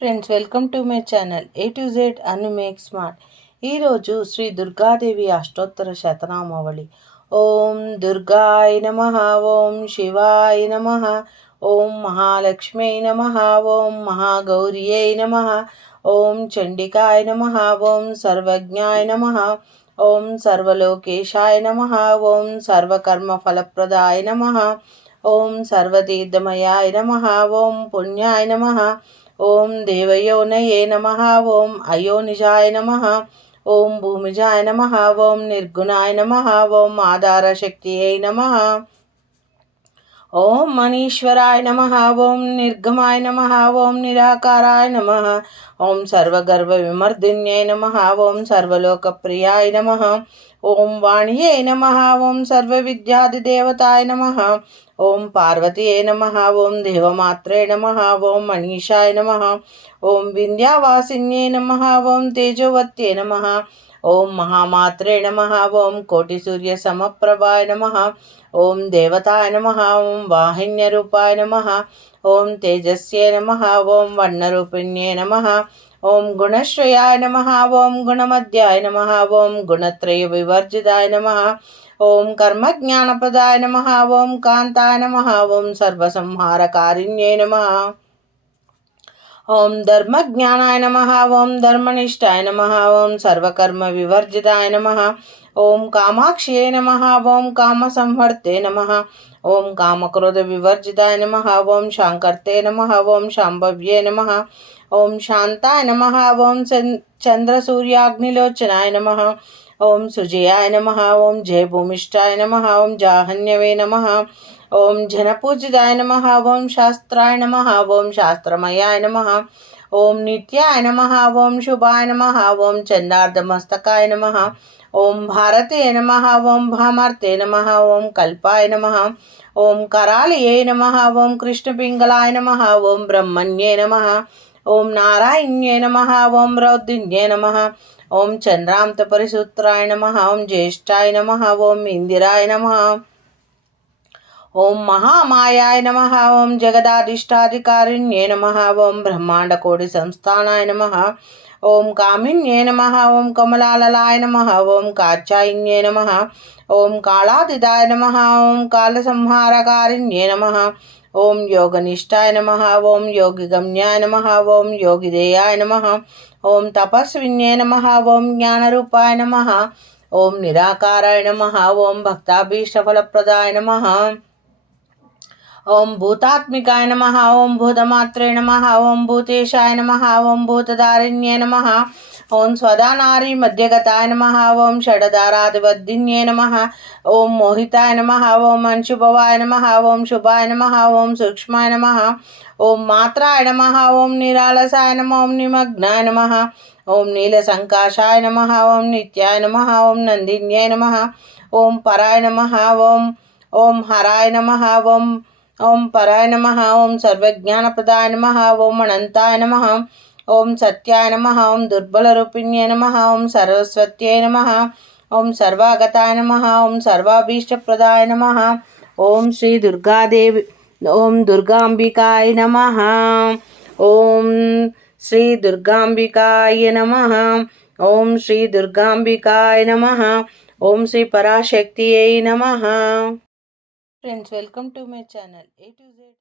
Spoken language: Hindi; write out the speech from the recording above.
Friends welcome to my channel A to Z Anu make smart ఈరోజు శ్రీ దుర్గాదేవి అష్టోత్తర శతనామావళి. ఓం దుర్గాయ నమ ఓం శివాయ నమ ఓం మహాలక్ష్మీ నమ ఓం మహాగౌర్యై నమ ఓం చండికాయ నమ ఓం సర్వజ్ఞాయ నమ ఓం సర్వలోకేశాయ నమ ఓం సర్వకర్మఫలప్రదాయ నమ ఓం సర్వతీర్థమయాయ నమ ఓం పుణ్యాయ నమ ओम देवयो नये नम, ओम अयो निजाय नम, ओम भूमिजाय नम, ओम निर्गुणाय नम, ओम आधार शक्त नम। ओम मनीश्वराय नम, ओम निर्गमाय नम, ओम निराकाराय नमः सर्वगर्व सर्वगर्वविमर्दिन्यै नमः ॐ सर्वलोकप्रियाय नमः। ॐ वाण्यै नम ओं सर्विद्यादिदेवताय नम ओं पार्वतीय नम ओं देवमात्रे नम ओं मनीषाय नम ओं विंध्यावासी नम ओं तेजोवत्यै नम ओं महामात्रे नमः ॐ कोटिसूर्यसमप्रभाय नम ओं देवताय नम ओं वाहिन्यरूपाय नम ॐ तेजस्ये नमः ॐ वर्णरूपिण्ये नमः ॐ गुणश्रयाय नमः ॐ गुणमध्याय नमः ॐ गुणत्रयविवर्जिताय नमः ॐ कर्मज्ञानपदाय नमः ॐ कान्ताय नमः ॐ सर्वसंहारकारिण्ये नमः। ॐ धर्मज्ञानाय नम ॐ धर्मनिष्ठाय नम ॐ सर्वकर्मविवर्जिताय नम ॐ संहर्ते नम ओं कामसंहर्ते नमः विवर्जिताय नम नमः शांकर्ते नम नमः ॐ नम नमः शांताय नम नमः चंद्र सूर्याग्निलोचनाय नमः ॐ नम नमः ॐ जयभूमिष्ठाय नमः ॐ जाहन्यवे नमः ॐ जनपूजिताय नमः ॐ शास्त्राय नमः ॐ शास्त्रमयाय नमः ॐ नित्याय नमः ॐ शुभाय नमः ॐ चन्दार्धमस्तकाय नमः ॐ भारते नमः ॐ भामार्ते नमः ॐ कल्पाय नमः ॐ करालये नमः ॐ कृष्णपिङ्गलाय नमः ॐ ब्रह्मण्ये नमः ॐ नारायण्ये नमः ॐ रौद्रिण्ये नमः ॐ चन्द्रान्तपरिसूत्राय नम ॐ ज्येष्ठाय नमः ॐ इन्दिराय नमः ॐ महामायाय नमः ॐ जगदाधिष्ठाधिकारिण्ये ओम ॐ ब्रह्माण्डकोटिसंस्थानाय नमः ॐ कामिन्ये नमः ॐ कमलाललाय नमः ॐ काचायिन्ये नमः ॐ कालादिदाय नमः ॐ कालसंहारकारिण्ये नमः ॐ योगनिष्ठाय नम ॐ योगिगम्याय नमः ॐ योगिदेयाय नमः ॐ तपस्विन्ये ओम ज्ञान रूपाय नम ओम निराकाराय नमः ॐ भक्ताभीष्टफलप्रदाय नम ओम भूतात्मिकाय नम ओम भूतमात्रे नम ओम भूतेशाय नम ओम भूतदारिण्ये नम ఓం భూతేశాయ నమ ఓం భూతధారిణ్యే నమ ఓం స్వదానారి మధ్యగతాయ నమ ఓం షడదారాధిపద్దిన్యే నమ ఓం మోహితాయ నమ ఓం అంశుభవాయ నమ ఓం శుభాయ నమ ఓం సూక్ష్మాయ నమ ఓం మాత్రాయ నమ ఓం నిరాలసాయ నమ ఓం నిమగ్నాయ నమ ఓం నీలసంకాశాయ నమ ఓం నిత్యాయ నమ ఓం నందిన్యాయ నమ ఓం పరాయ నమ ఓం ఓం హరాయ నమ ఓం ఓం పరాయ నమ ఓం సర్వజ్ఞానప్రదాయ నమ ఓం అనంతాయ నమ ओम सत्याय नम ओं दुर्बलरूपिण्य नम ओं सरस्वत नम ओं सर्वागताय नम ओं सर्वाभीष्टप्रदाय नम, ओम श्री दुर्गा देवी ओम दुर्गांबिकाय नम, ओम श्री दुर्गांबिकाय नम, ओम श्री दुर्गांबिकाय नम, ओम श्री पराशक्त नम। Friends welcome to my channel A to Z